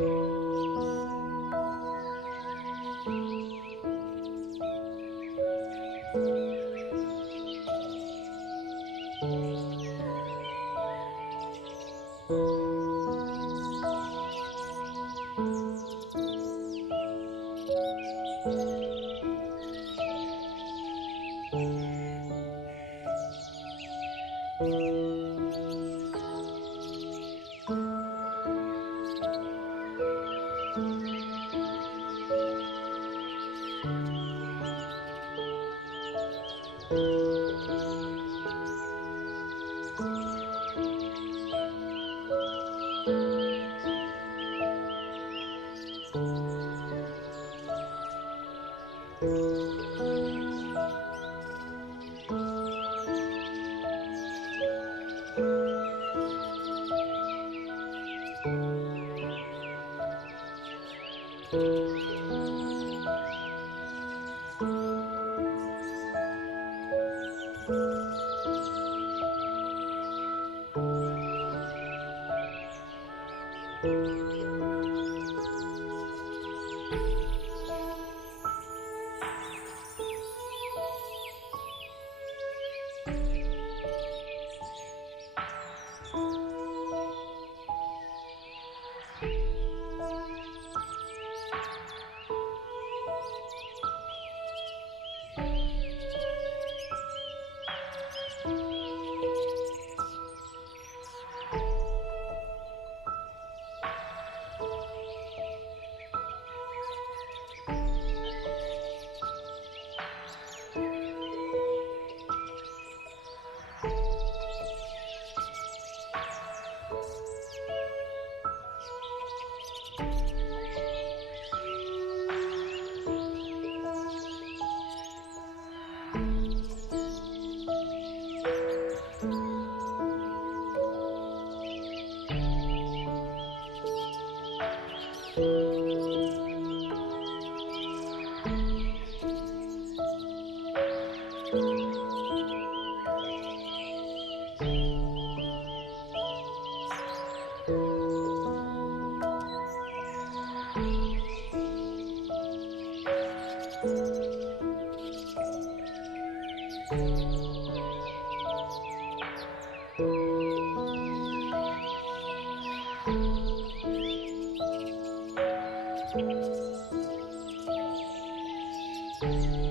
Música thank you Música